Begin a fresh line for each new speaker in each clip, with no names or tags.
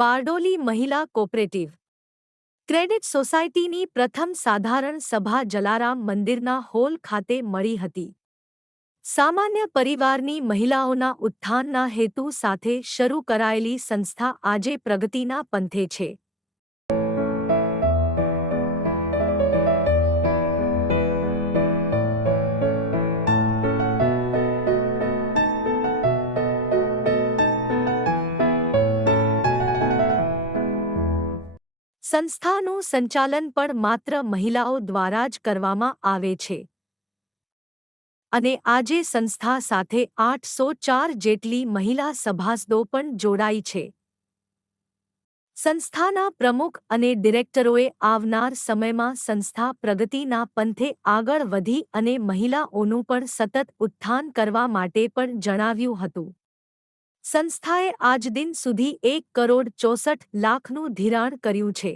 બારડોલી મહિલા cooperative. Credit સોસાયટીની પ્રથમ સાધારણ સભા જલારામ મંદિરના હોલ ખાતે મળી હતી. સામાન્ય પરિવારની મહિલાઓના ઉત્થાનના હેતુ સાથે શરૂ કરાયેલી સંસ્થા આજે પ્રગતિના પંથે છે. સંસ્થાનું સંચાલન પણ માત્ર મહિલાઓ દ્વારા જ કરવામાં આવે છે. અને આજે સંસ્થા સાથે આઠસો ચાર જેટલી મહિલા સભાસદો પણ જોડાઈ છે. સંસ્થાના પ્રમુખ અને ડિરેક્ટરોએ આવનાર સમયમાં સંસ્થા પ્રગતિના પંથે આગળ વધી અને મહિલાઓનું પણ સતત ઉત્થાન કરવા માટે પણ જણાવ્યું હતું. સંસ્થાએ આજ દિન સુધી એક કરોડ ચોસઠ લાખનું ધિરાણ કર્યું છે.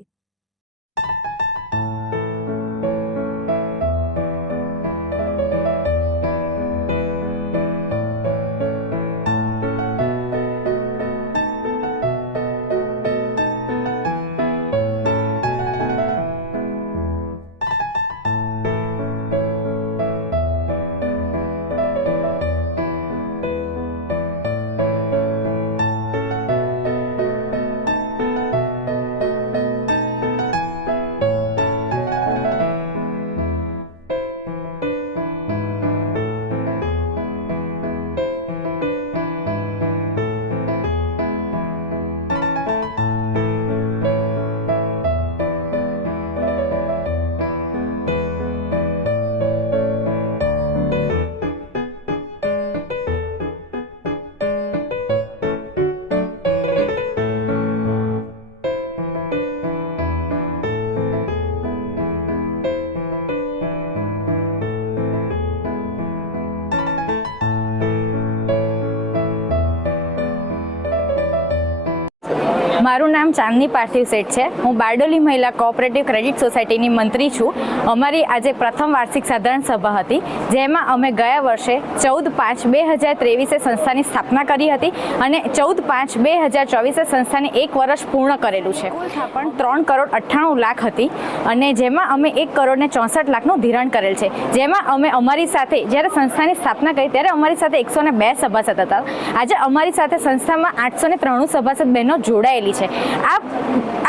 મારું નામ ચાંદની પાર્થિવ શેઠ છે. હું બારડોલી મહિલા કોઓપરેટિવ ક્રેડિટ સોસાયટીની મંત્રી છું. અમારી આજે પ્રથમ વાર્ષિક સાધારણ સભા હતી જેમાં અમે ગયા વર્ષે ચૌદ પાંચ બે હજાર ત્રેવીસે સંસ્થાની સ્થાપના કરી હતી અને ચૌદ પાંચ બે હજાર ચોવીસે સંસ્થાને એક વર્ષ પૂર્ણ કરેલું છે. પણ ત્રણ કરોડ અઠ્ઠાણું લાખ હતી અને જેમાં અમે એક કરોડ ને ચોસઠ લાખનું ધિરાણ કરેલ છે. જેમાં અમે અમારી સાથે જ્યારે સંસ્થાની સ્થાપના કરી ત્યારે અમારી સાથે એકસો ને બે સભાસદ હતા. આજે અમારી સાથે સંસ્થામાં આઠસો ને ત્રાણું સભાસદ બહેનો જોડાયેલી છે. આ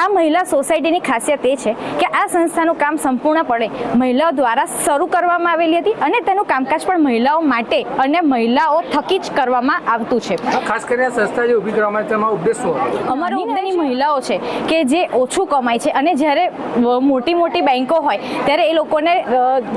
આ મહિલા સોસાયટીની ખાસિયત એ છે કે આ સંસ્થાનું કામ સંપૂર્ણપણે મહિલાઓ દ્વારા શરૂ કરવામાં આવેલી હતી અને તેનું કામકાજ પણ મહિલાઓ માટે અને મહિલાઓ થકી જ કરવામાં આવતું છે.
ખાસ કરીને આ સંસ્થા જે ઊભી કરવામાં આવી તેમાં ઉદ્દેશ
અમારો ઉદ્દેશ મહિલાઓ છે કે જે ઓછું કમાય છે અને જ્યારે મોટી મોટી બેન્કો હોય ત્યારે એ લોકોને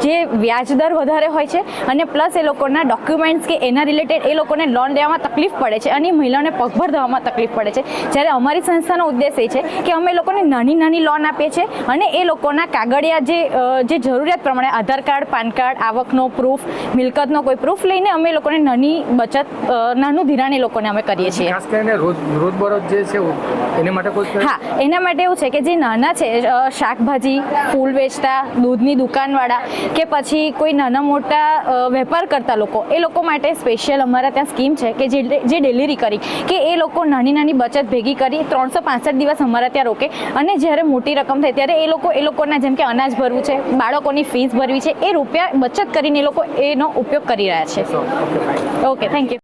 જે વ્યાજ દર વધારે હોય છે અને પ્લસ એ લોકોના ડોક્યુમેન્ટ્સ કે એના રિલેટેડ એ લોકોને લોન લેવામાં તકલીફ પડે છે અને મહિલાઓને પગભર દેવામાં તકલીફ પડે છે. જ્યારે અમારી સંસ્થાનો ઉદ્દેશ એ છે કે અમે લોકોને નાની નાની લોન આપીએ છીએ અને એ લોકોના કાગળિયા જે જે જરૂરિયાત પ્રમાણે આધાર કાર્ડ પાન કાર્ડ આવકનો પ્રૂફ મિલકતનો કોઈ પ્રૂફ લઈને અમે લોકોને નાની બચત નાનું ધિરાણ એ લોકોને અમે કરીએ છીએ.
ખાસ કરીને રોજબરોજ જે છે એના માટે કોઈ
હા એના માટે એવું છે કે જે નાના છે શાકભાજી ફૂલ વેચતા દૂધની દુકાનવાળા કે પછી કોઈ નાના મોટા વેપાર કરતા લોકો એ લોકો માટે સ્પેશિયલ અમારા ત્યાં સ્કીમ છે કે જે જે ડેલિવરી કરી કે એ લોકો નાની નાની બચત ભેગી કરી ત્રણસો પાંસઠ દિવસ અમારા ત્યાં રોકે. અને જ્યારે મોટી રકમ થાય ત્યારે એ લોકો એ લોકોના જેમ કે અનાજ ભરવું છે બાળકોની ફીસ ભરવી છે એ રૂપિયા બચત કરીને એ લોકો એનો ઉપયોગ કરી રહ્યા છે.
Okay
okay thank you